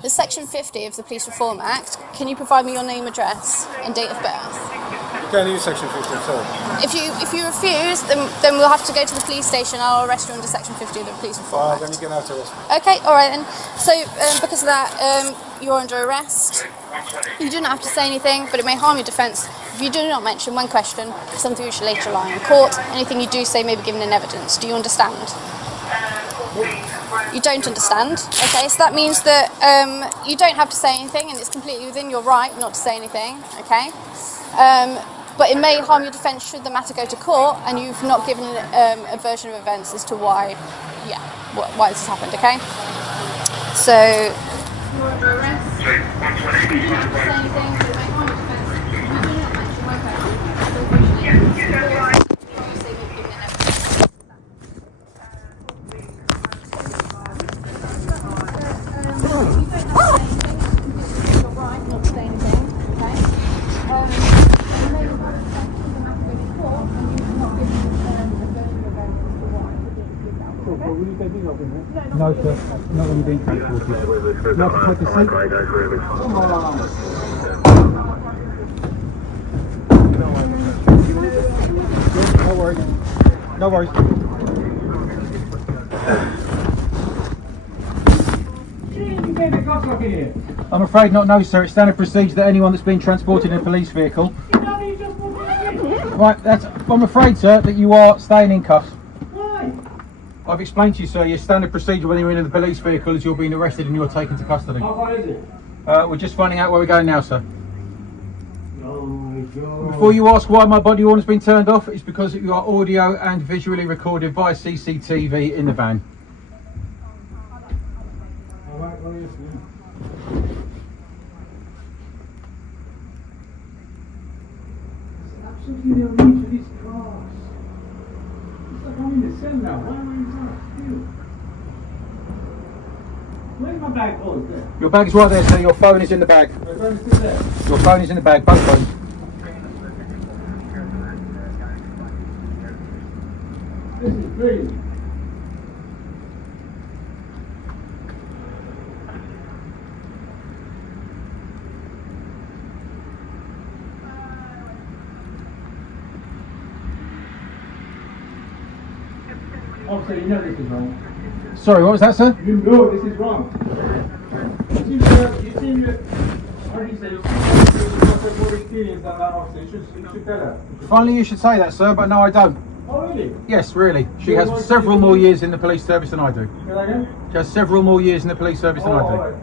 There's Section 50 of the Police Reform Act. Can you provide me your name, address, and date of birth? You can't use Section 50, sorry. If you refuse, then we'll have to go to the police station. I'll arrest you under Section 50 of the Police Reform Act. Then you can have to arrest me. Okay, all right then. So because of that, you're under arrest. You do not have to say anything, but it may harm your defence if you do not mention one question, something which will later lie in court. Anything you do say may be given in evidence. Do you understand? You don't understand. Okay, so that means that you don't have to say anything, and it's completely within your right not to say anything. Okay, but it may harm your defence should the matter go to court, and you've not given a version of events as to why this has happened. Okay, so you're under arrest. You don't have to say anything, but it may harm your defence. You do not mention one question, something which will later lie in court. You say you've given an evidence. No, sir. Not when you're being transported. You have to take a seat. No worries. No worries. I'm afraid not, no, sir. It's standard procedure that anyone that's been transported in a police vehicle. Right, I'm afraid, sir, that you are staying in cuffs. I've explained to you, sir, your standard procedure when you're in the police vehicle is you're being arrested and you're taken to custody. How far is it? We're just finding out where we're going now, sir. Oh my God. Before you ask why my body warner's been turned off, it's because you are audio and visually recorded via CCTV in the van. Alright, well, yes, There's absolutely no need for these cars. It's like I'm in the cell now. Why am I in the cell? Where's my bag? Oh, it's there. Your bag's right there, sir. Your phone is in the bag. My phone is still there. Your phone is in the bag, both phones. This is crazy. Oh, so you know this is wrong. Sorry, what was that, sir? You know this is wrong. You seem to, how do you say, you have more experience than that officer. You should tell her. Finally, you should say that, sir, but no, I don't. Oh, really? Yes, really. She has several more years in the police service than I do. Say that again? She has several more years in the police service than I do. Alright.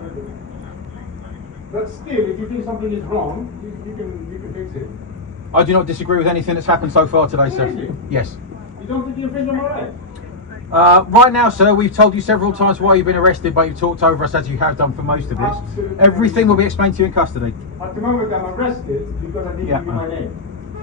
But still, if you think something is wrong, you can fix it. I do not disagree with anything that's happened so far today, sir. Seriously? Yes. You don't think you infringe on my right? Right now, sir, we've told you several times why you've been arrested, but you've talked over us as you have done for most of this. Absolutely. Everything will be explained to you in custody. At the moment I'm arrested because I didn't give you my name.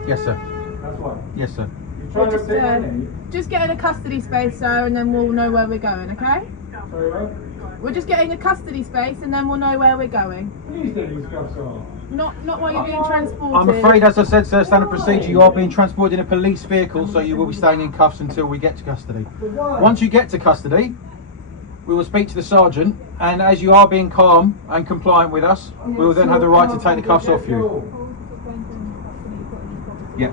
Yes, sir. That's why. Yes, sir. You're trying to say my name. Just get in a custody space, sir, and then we'll know where we're going, okay? Sorry, what? We're just getting a custody space, and then we'll know where we're going. Please don't use cuffs on. Not while you're being transported. I'm afraid, as I said, sir, standard procedure, you are being transported in a police vehicle, so you will be staying in cuffs until we get to custody. But why? Once you get to custody, we will speak to the sergeant, and as you are being calm and compliant with us, we will then have the right to take the cuffs off you. Yeah.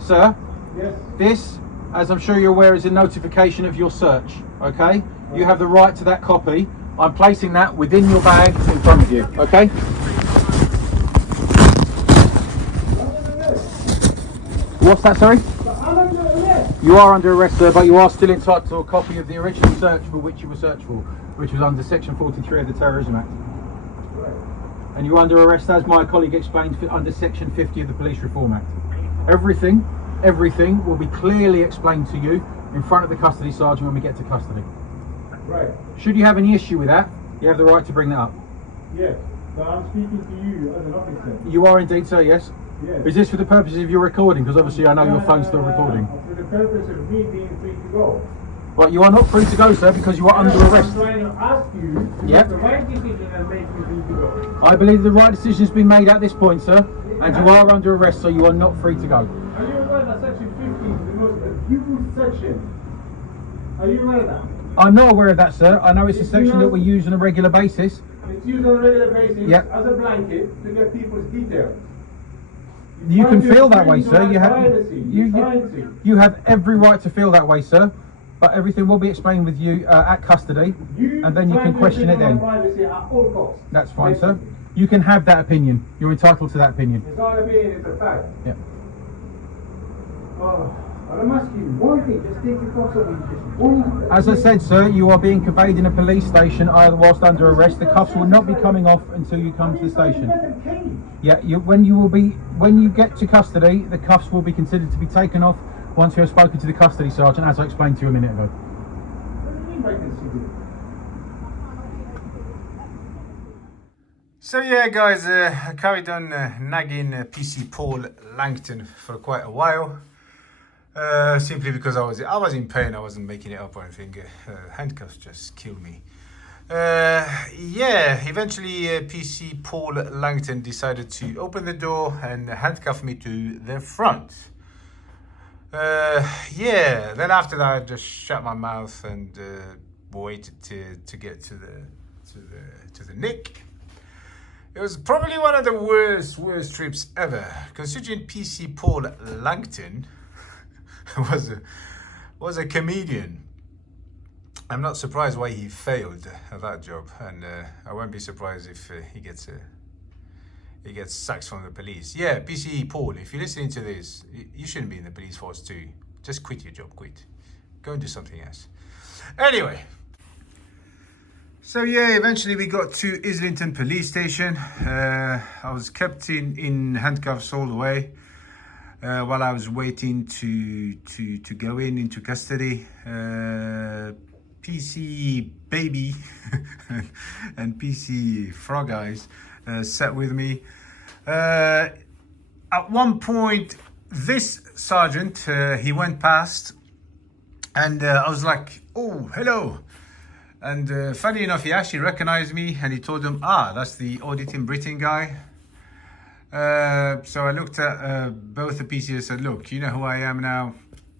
Sir, Yes. this, as I'm sure you're aware, is a notification of your search, okay? You have the right to that copy. I'm placing that within your bag in front of you, okay? What's that, sorry? I'm under arrest. You are under arrest, sir, but you are still entitled to a copy of the original search for which you were searched for, which was under Section 43 of the Terrorism Act. Right. And you're under arrest, as my colleague explained, under Section 50 of the Police Reform Act. Everything will be clearly explained to you in front of the custody sergeant when we get to custody. Right. Should you have any issue with that, you have the right to bring that up. Yes. But I'm speaking to you as an officer. You are indeed, sir, yes? Yes. Is this for the purposes of your recording? Because obviously I know your phone's still recording. For the purpose of me being free to go. Right, you are not free to go, sir, because you are under arrest. I'm trying to ask you if Yep. the right decision and make me free to go. I believe the right decision has been made at this point, sir, and you are under arrest, so you are not free to go. Are you aware that Section 50 is the most abused section? Are you aware of that? I'm not aware of that, sir. I know it's a section that we use on a regular basis. It's used on a regular basis Yeah. as a blanket to get people's details. You can feel that way, sir. Privacy. You have every right to feel that way, sir. But everything will be explained with you at custody, and then you can question it then. Privacy at all costs. That's fine, sir. You can have that opinion. You're entitled to that opinion. It's not an opinion, it's a fact. Yeah. Oh, I'm asking you one thing, just take the cuffs off me, just one. As I said, sir, you are being conveyed in a police station whilst under arrest. The cuffs will not be coming off until you come to the station. Yeah, when you get to custody, the cuffs will be considered to be taken off once you have spoken to the custody sergeant, as I explained to you a minute ago. What do you mean by considered? So yeah, guys, I carried on nagging PC Paul Langton for quite a while. Simply because I was in pain. I wasn't making it up or anything. Handcuffs just killed me. Yeah, eventually PC Paul Langton decided to open the door and handcuff me to the front. Yeah, then after that I just shut my mouth and waited to get to the nick. It was probably one of the worst trips ever, considering PC Paul Langton was a comedian. I'm not surprised why he failed at that job, and I won't be surprised if he gets sacked from the police. Yeah, PC Paul, if you're listening to this, you shouldn't be in the police force too. Just quit your job, quit. Go and do something else. Anyway, so yeah, eventually we got to Islington police station. I was kept in handcuffs all the way while I was waiting to go into custody. PC Baby and PC Frog Eyes sat with me. At one point, this sergeant, he went past, and I was like, oh, hello. And funny enough, he actually recognized me, and he told him, that's the Auditing Britain guy. So I looked at both the PCs and said, look, you know who I am now.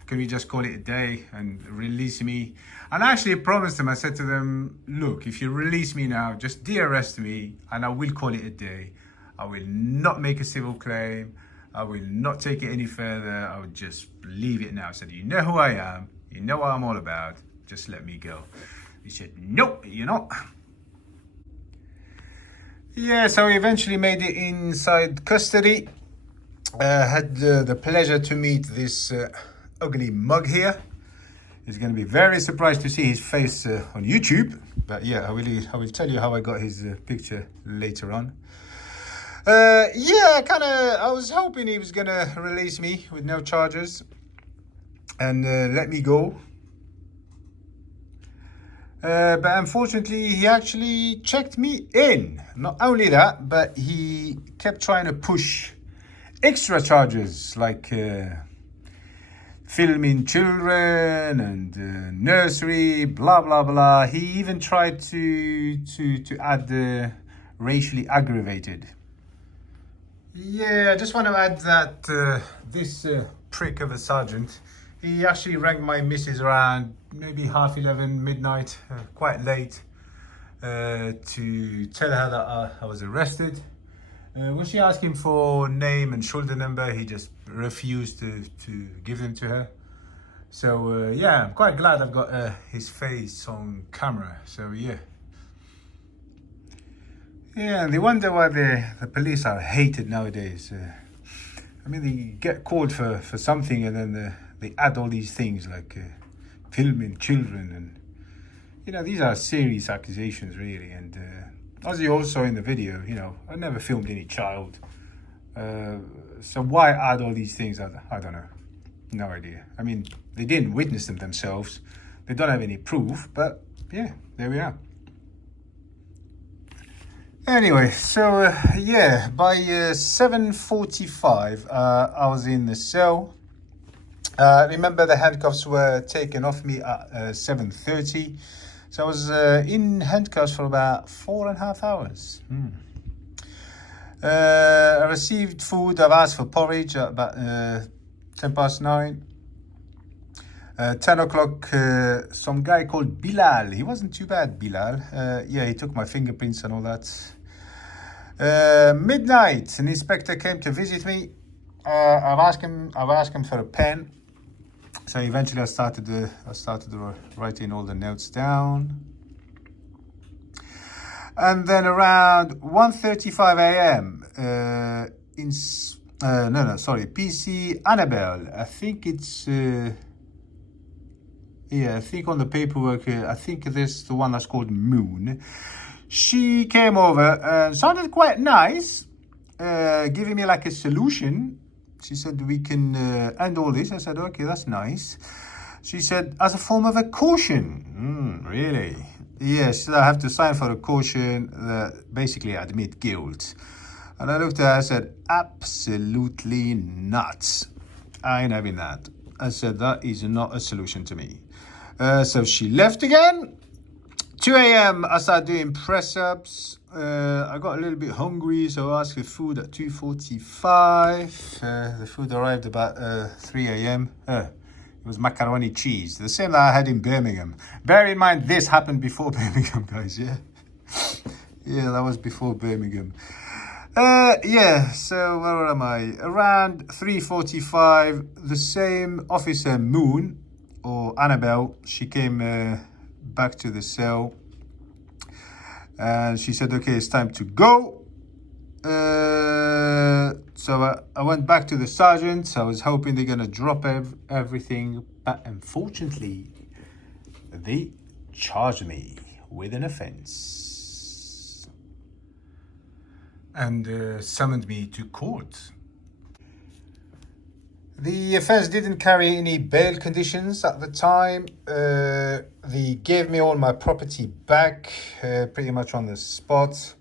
Can we just call it a day and release me? And I actually promised them, I said to them, look, if you release me now, just de-arrest me and I will call it a day. I will not make a civil claim. I will not take it any further. I will just leave it now. I said, you know who I am. You know what I'm all about. Just let me go. He said, nope, you're not. Yeah, so we eventually made it inside custody. Had the pleasure to meet this ugly mug here. He's going to be very surprised to see his face on YouTube. But yeah, I will tell you how I got his picture later on. Yeah, I was hoping he was going to release me with no charges and let me go. But unfortunately, he actually checked me in. Not only that, but he kept trying to push extra charges like filming children and nursery, blah, blah, blah. He even tried to add the racially aggravated. Yeah, I just want to add that this prick of a sergeant, he actually rang my missus around maybe 11:30, midnight, quite late, to tell her that I was arrested. When she asked him for name and shoulder number, he just refused to give them to her. So yeah, I'm quite glad I've got his face on camera. So yeah. Yeah, and they wonder why the police are hated nowadays. I mean, they get called for something and then they add all these things like filming children, and you know, these are serious accusations really. And as you all saw in the video, you know, I never filmed any child. So why add all these things? I don't know. No idea. I mean, they didn't witness them themselves. They don't have any proof, but yeah, there we are. Anyway, so yeah, by 7:45, I was in the cell. Remember, the handcuffs were taken off me at 7:30. So I was in handcuffs for about 4.5 hours. I received food. I've asked for porridge at about 9:10. 10 o'clock, some guy called Bilal. He wasn't too bad, Bilal. Yeah, he took my fingerprints and all that. Midnight, an inspector came to visit me. I've asked him for a pen. So eventually I started writing all the notes down. And then around 1:35 a.m. PC Annabelle. I think it's I think on the paperwork, I think this is the one that's called Moon. She came over and sounded quite nice, giving me like a solution. She said, we can end all this. I said, okay, that's nice. She said, as a form of a caution. Really? Yes, I have to sign for a caution that basically admit guilt. And I looked at her, I said, absolutely not. I ain't having that. I said, that is not a solution to me. So she left again. 2 a.m. I started doing press-ups. I got a little bit hungry, so I asked for food at 2:45. The food arrived about 3 a.m. It was macaroni cheese, the same that I had in Birmingham. Bear in mind, this happened before Birmingham, guys, yeah? Yeah, that was before Birmingham. Yeah, so where am I? Around 3:45, the same officer, Moon, or Annabelle, she came back to the cell. And she said, okay, it's time to go. So I went back to the sergeant. I was hoping they're going to drop everything. But unfortunately, they charged me with an offense. And summoned me to court. The offense didn't carry any bail conditions at the time. They gave me all my property back pretty much on the spot.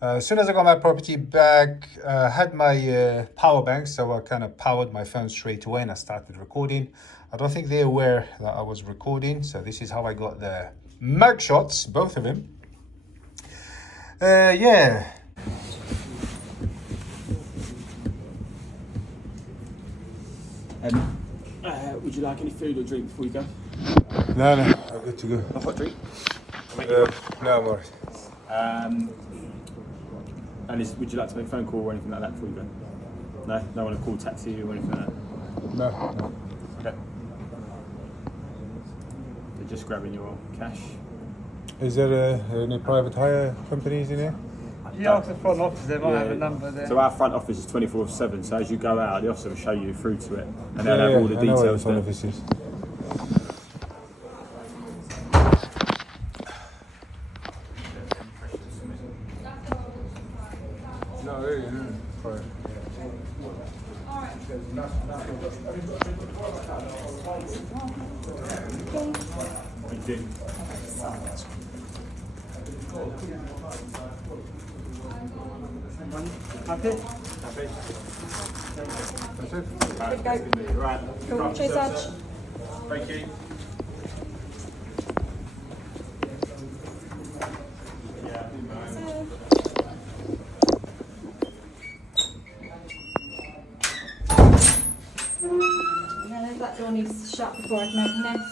As soon as I got my property back, I had my power bank, so I kind of powered my phone straight away and I started recording. I don't think they're aware that I was recording, so this is how I got the mug shots, both of them. Yeah. Would you like any food or drink before you go? No, I'm good to go. A hot drink? No, I'm alright. Would you like to make a phone call or anything like that before you go? No? No one to call taxi or anything like that? No. Okay. They're just grabbing your cash. Is there any private hire companies in here? Yeah, ask the front office, they might have a number there. So our front office is 24/7, so as you go out, the officer will show you through to it, and they'll have all the I know where the details front there. office is. No, really, no. Sorry. Thank you. Happy? That's it. Right. Cool. Cheers, Dad. Thank you. No, that door needs to shut before I can open this.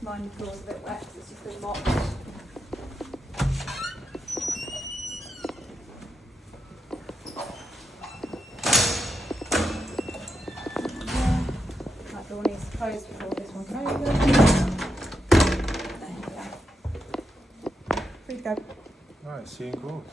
Mine floor's a bit wet because it's just been mopped. That door needs to close before this one can open. There you go. Free to go. Alright, see you in court.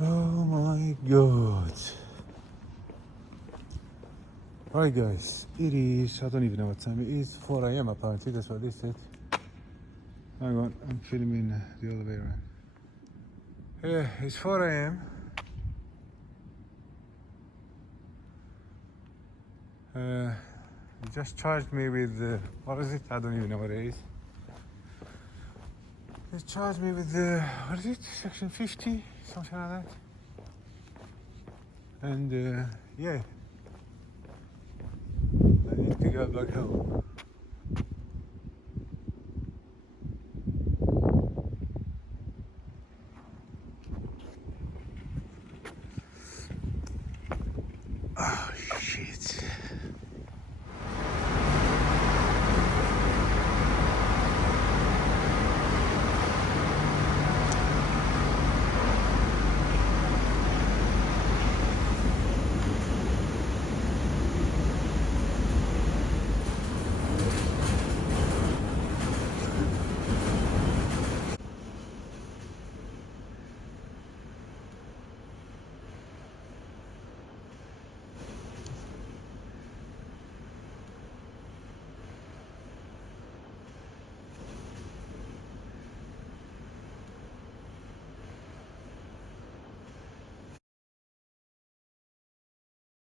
Oh my god. Alright guys, it is, I don't even know what time it is, 4 a.m. apparently, that's what they said. Hang on, I'm filming the other way around. Yeah, it's 4 a.m. They just charged me with, what is it? I don't even know what it is. They charged me with what is it? Section 50, something like that. And yeah, I need to go back home. Oh shit.